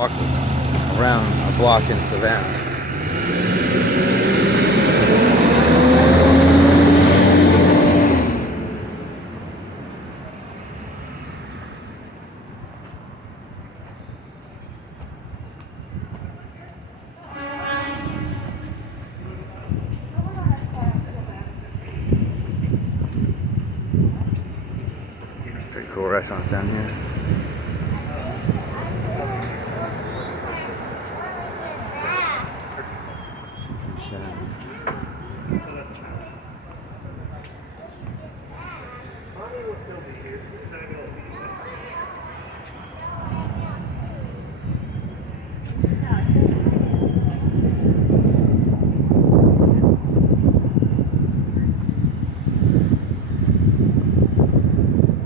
Walk around a block in Savannah. Pretty cool restaurants down here.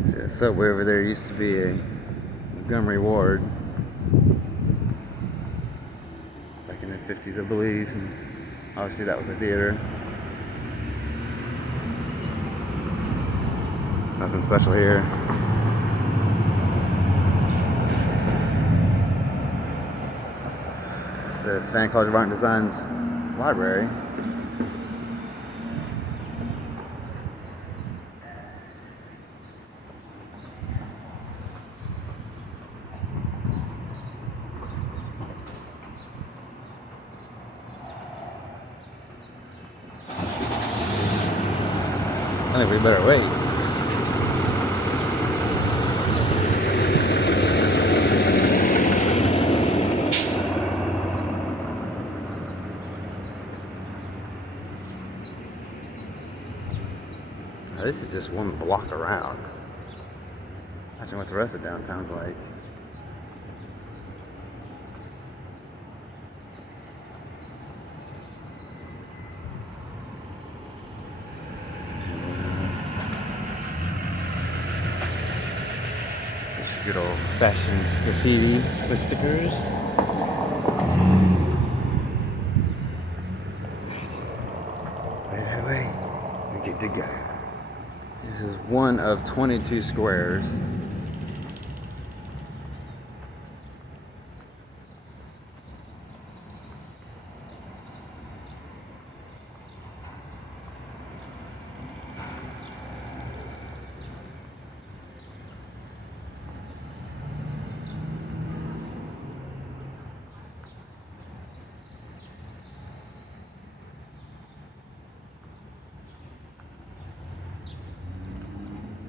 See, the subway over there used to be a Montgomery Ward back in the 50s, I believe. And obviously that was a theater. Nothing special here. It's the Savannah College of Art and Design's library. I think we better wait. Now, this is just one block around. Imagine what the rest of downtown's like. Good old fashioned graffiti with stickers. Right that way. We get to go. This is one of 22 squares.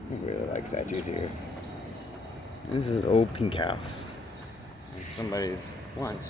I really like statues here. This is old Pink House. Somebody's lunch.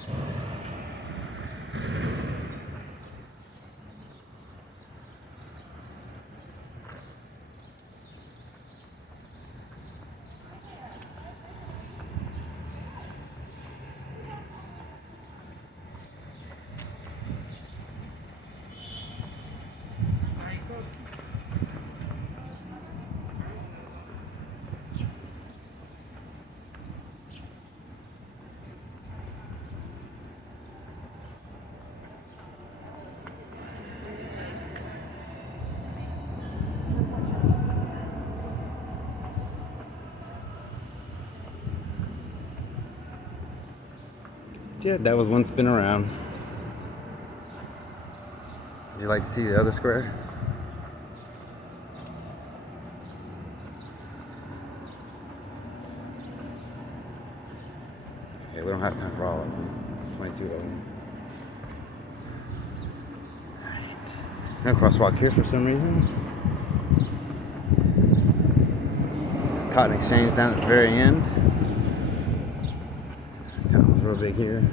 Yeah, that was one spin around. Would you like to see the other square? Okay, we don't have time for all of them. There's 22 of them. Alright. No crosswalk here for some reason. There's Cotton Exchange down at the very end. Real big here.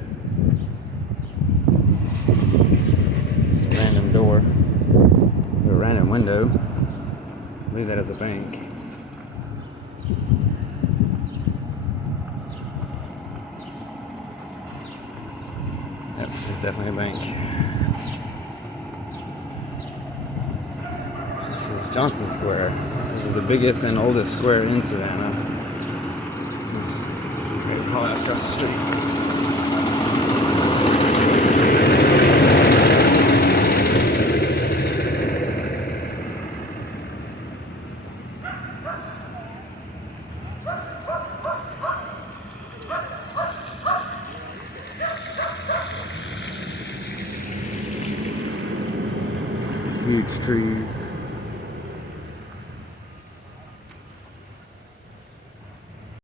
Just a random door. A random window. I believe that is a bank. Yep, it's definitely a bank. This is Johnson Square. This is the biggest and oldest square in Savannah. It's probably across the street. Huge trees.